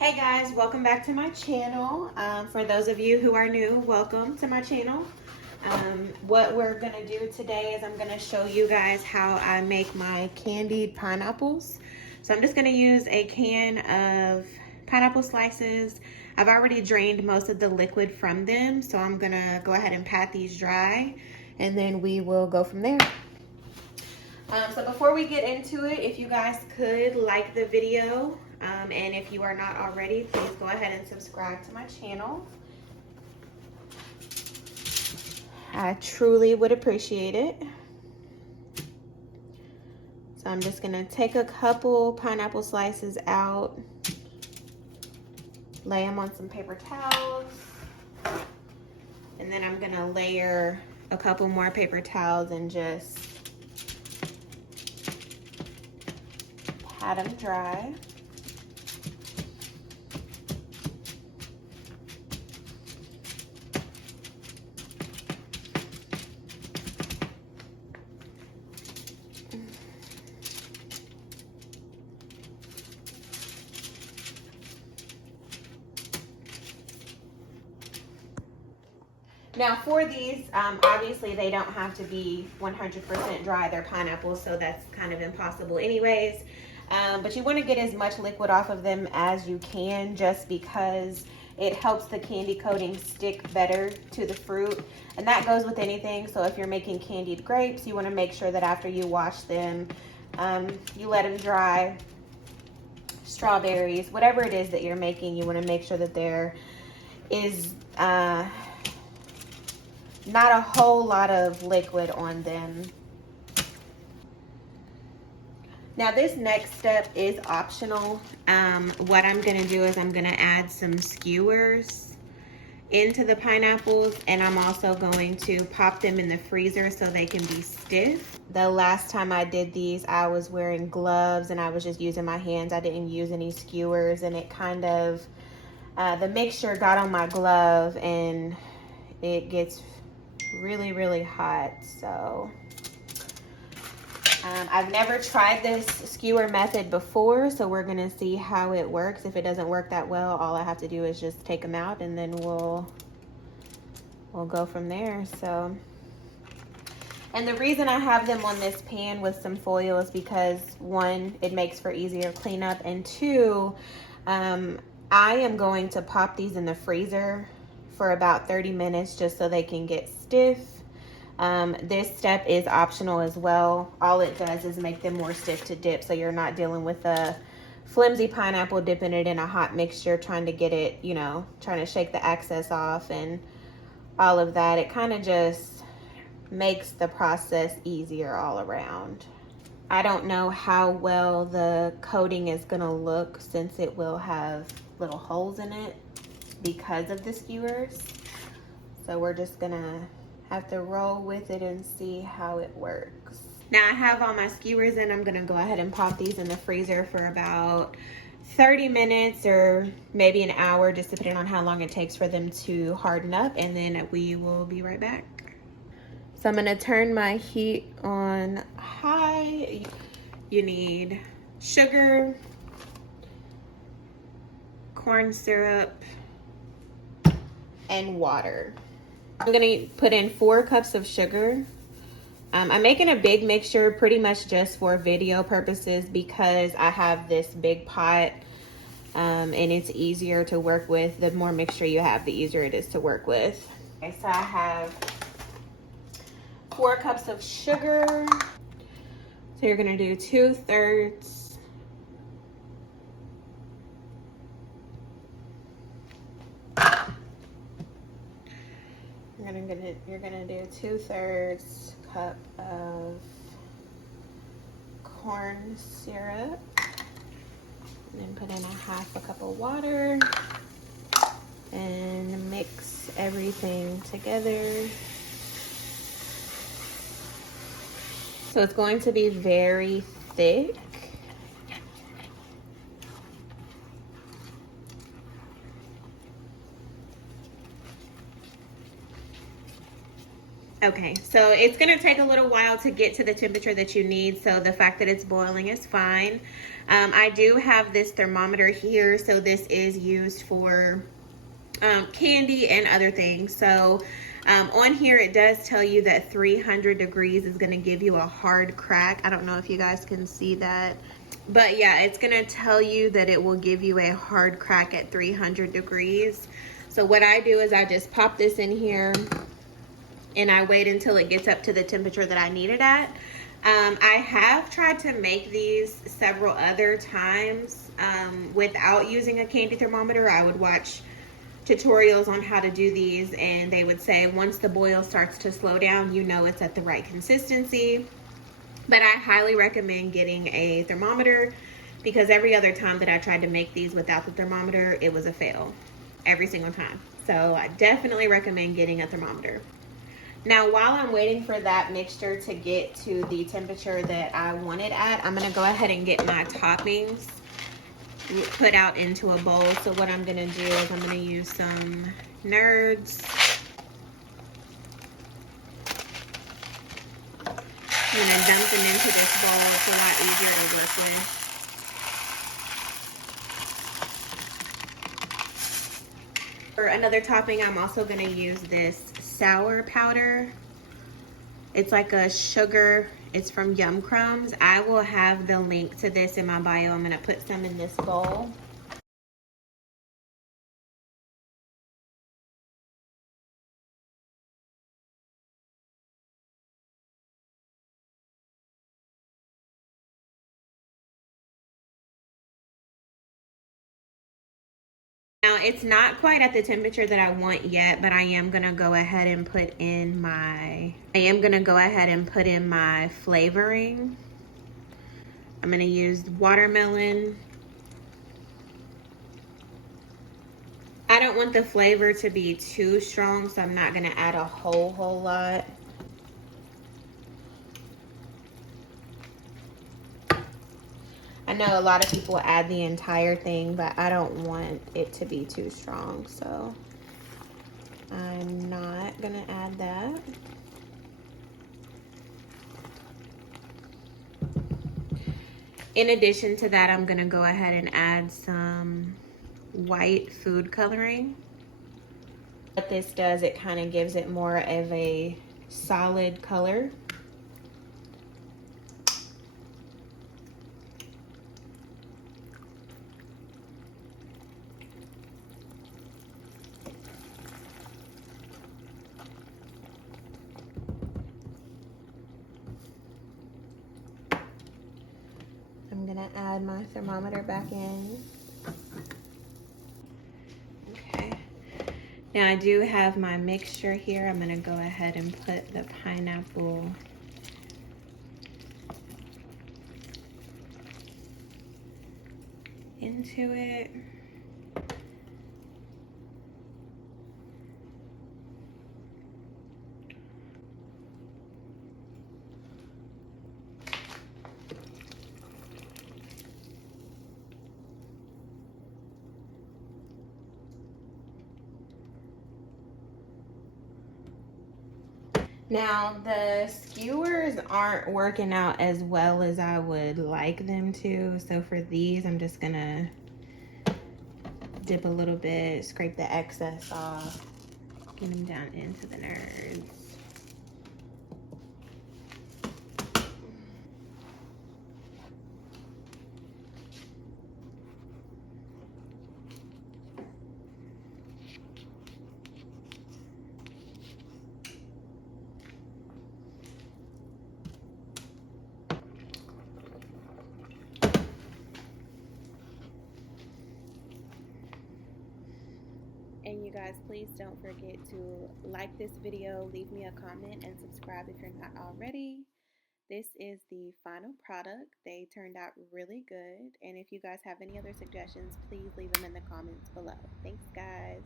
Hey guys, welcome back to my channel. For those of you who are new, welcome to my channel. What we're gonna do today is I'm gonna show you guys how I make my candied pineapples. So I'm just gonna use a can of pineapple slices. I've already drained most of the liquid from them, so I'm gonna go ahead and pat these dry and then we will go from there. So before we get into it, if you guys could like the video, and if you are not already, please go ahead and subscribe to my channel. I truly would appreciate it. So I'm just gonna take a couple pineapple slices out, lay them on some paper towels, and then I'm gonna layer a couple more paper towels and just pat them dry. Now for these, obviously they don't have to be 100% dry. They're pineapples, so that's kind of impossible anyways. But you want to get as much liquid off of them as you can, just because it helps the candy coating stick better to the fruit. And that goes with anything. So if you're making candied grapes, you want to make sure that after you wash them, you let them dry. Strawberries, whatever it is that you're making, you want to make sure that there is not a whole lot of liquid on them. Now this next step is optional. What I'm gonna do is I'm gonna add some skewers into the pineapples, and I'm also going to pop them in the freezer so they can be stiff. The last time I did these, I was wearing gloves and I was just using my hands. I didn't use any skewers, and it kind of, the mixture got on my glove and it gets really hot. So I've never tried this skewer method before, so we're gonna see how it works. If it doesn't work that well, all I have to do is just take them out and then we'll go from there. So, and the reason I have them on this pan with some foil is because one, it makes for easier cleanup, and two, I am going to pop these in the freezer for about 30 minutes just so they can get stiff. This step is optional as well. All it does is make them more stiff to dip, so you're not dealing with a flimsy pineapple, dipping it in a hot mixture, trying to get it, you know, trying to shake the excess off and all of that. It kind of just makes the process easier all around. I don't know how well the coating is gonna look since it will have little holes in it because of the skewers. So we're just gonna have to roll with it and see how it works. Now I have all my skewers in. I'm gonna go ahead and pop these in the freezer for about 30 minutes or maybe an hour, just depending on how long it takes for them to harden up, and then we will be right back. So I'm gonna turn my heat on high. You need sugar, corn syrup, and water. I'm gonna put in 4 cups of sugar. I'm making a big mixture pretty much just for video purposes because I have this big pot, and it's easier to work with. The more mixture you have, the easier it is to work with. Okay, so I have 4 cups of sugar. So you're gonna do 2/3. You're gonna do 2/3 cup of corn syrup, and then put in 1/2 cup of water and mix everything together. So it's going to be very thick. Okay, so it's gonna take a little while to get to the temperature that you need, so the fact that it's boiling is fine. I do have this thermometer here, so this is used for candy and other things. So on here it does tell you that 300 degrees is going to give you a hard crack. I don't know if you guys can see that, but yeah, it's going to tell you that it will give you a hard crack at 300 degrees. So what I do is I just pop this in here and I wait until it gets up to the temperature that I need it at. I have tried to make these several other times without using a candy thermometer. I would watch tutorials on how to do these, and they would say once the boil starts to slow down, you know it's at the right consistency. But I highly recommend getting a thermometer, because every other time that I tried to make these without the thermometer, it was a fail every single time. So I definitely recommend getting a thermometer. Now, while I'm waiting for that mixture to get to the temperature that I want it at, I'm gonna go ahead and get my toppings put out into a bowl. So what I'm gonna do is I'm gonna use some nerds. I'm gonna dump them into this bowl. It's a lot easier to work with. For another topping, I'm also gonna use this sour powder. It's like a sugar, it's from Yum Crumbs. I will have the link to this in my bio. I'm gonna put some in this bowl. Now it's not quite at the temperature that I want yet, but I am gonna go ahead and put in my flavoring. I'm gonna use watermelon. I don't want the flavor to be too strong, so I'm not gonna add a whole lot. I know a lot of people add the entire thing, but I don't want it to be too strong, so I'm not gonna add that. In addition to that, I'm gonna go ahead and add some white food coloring. What this does, it kind of gives it more of a solid color. I'm gonna add my thermometer back in. Okay. Now I do have my mixture here. I'm gonna go ahead and put the pineapple into it. Now the skewers aren't working out as well as I would like them to. So for these, I'm just gonna dip a little bit, scrape the excess off, get them down into the nerds. And you guys, please don't forget to like this video, leave me a comment, and subscribe if you're not already. This is the final product. They turned out really good. And if you guys have any other suggestions, please leave them in the comments below. Thanks, guys.